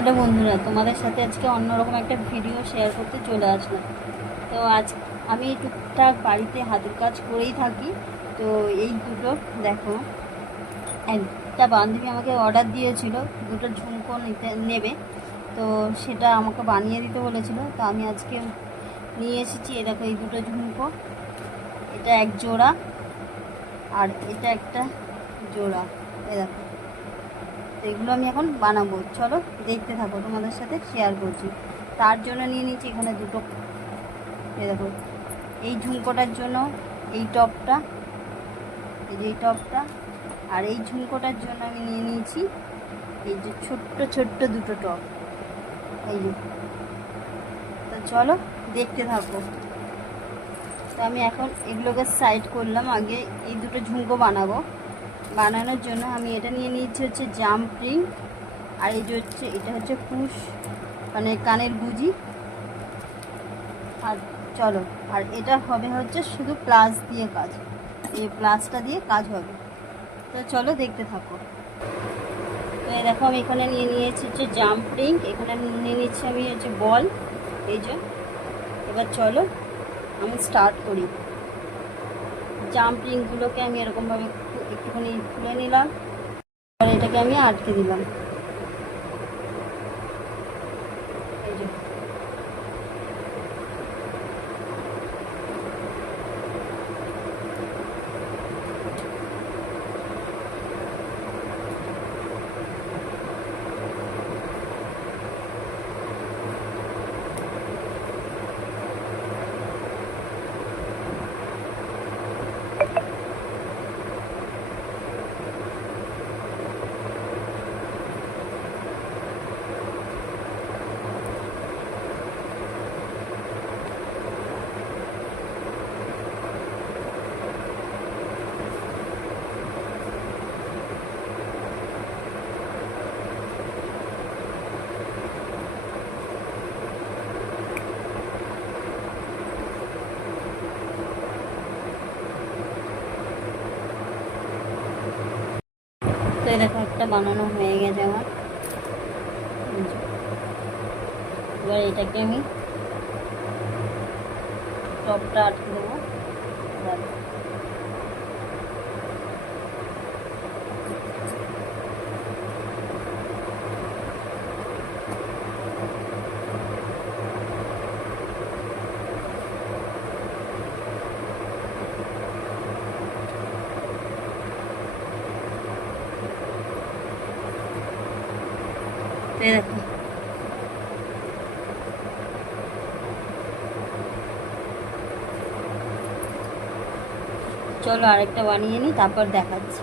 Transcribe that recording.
Hello বন্ধুরা, তোমাদের সাথে আজকে অন্যরকম একটা ভিডিও শেয়ার করতে চলে আসলাম। তো আজ আমি টুকটাক বাড়িতে হাতের কাজ করেই থাকি। তো এই দুটো দেখো, একটা বান্ধবী আমাকে অর্ডার দিয়েছিল দুটো ঝুমকো নেবে। তো সেটা আমাকে বানিয়ে দিতে বলেছিল। তো আমি আজকে নিয়ে এসেছি। এ দেখো, এই দুটো ঝুমকো, এটা এক জোড়া আর এটা একটা জোড়া। এ দেখো, তো এগুলো আমি এখন বানাবো। চলো দেখতে থাকো, তোমাদের সাথে শেয়ার করছি। তার জন্য নিয়ে নিচ্ছি এখানে দুটো। এই দেখো, এই ঝুমকোটার জন্য এই টপটা, এই টপটা, আর এই ঝুমকোটার জন্য আমি নিয়ে নিয়েছি এই যে ছোট্ট ছোট্ট দুটো টপ। এই যে, তো চলো দেখতে থাকো। তো আমি এখন এগুলোকে সাইড করলাম। আগে এই দুটো ঝুমকো বানাবো। বানানোর জন্য আমি এটা নিয়ে নিয়েছি হচ্ছে জাম্প রিং, আর এই যে হচ্ছে এটা হচ্ছে পুশ, মানে কানের গুজি। আর চলো, আর এটা হবে হচ্ছে শুধু প্লাস দিয়ে কাজ, এই প্লাসটা দিয়ে কাজ হবে। তো চলো দেখতে থাকো। তো এই দেখো, আমি এখানে নিয়ে নিয়েছি হচ্ছে জাম্প রিং, এখানে নিয়ে নিচ্ছি আমি হচ্ছে বল। এই যে, এবার চলো আমি স্টার্ট করি। জাম্প রিংগুলোকে আমি এরকমভাবে একটুখানি খুলে নিলাম, আর এটাকে আমি আটকে দিলাম। এই যে, তো এই দেখো, একটা বানানো হয়ে গেছে আমার। এই যে, এবার এটাকে আমি টপটা আটকে দেবো। ব্যাস। তো এই দেখো, চলো আরেকটা বানিয়ে নিই, তারপর দেখাচ্ছি।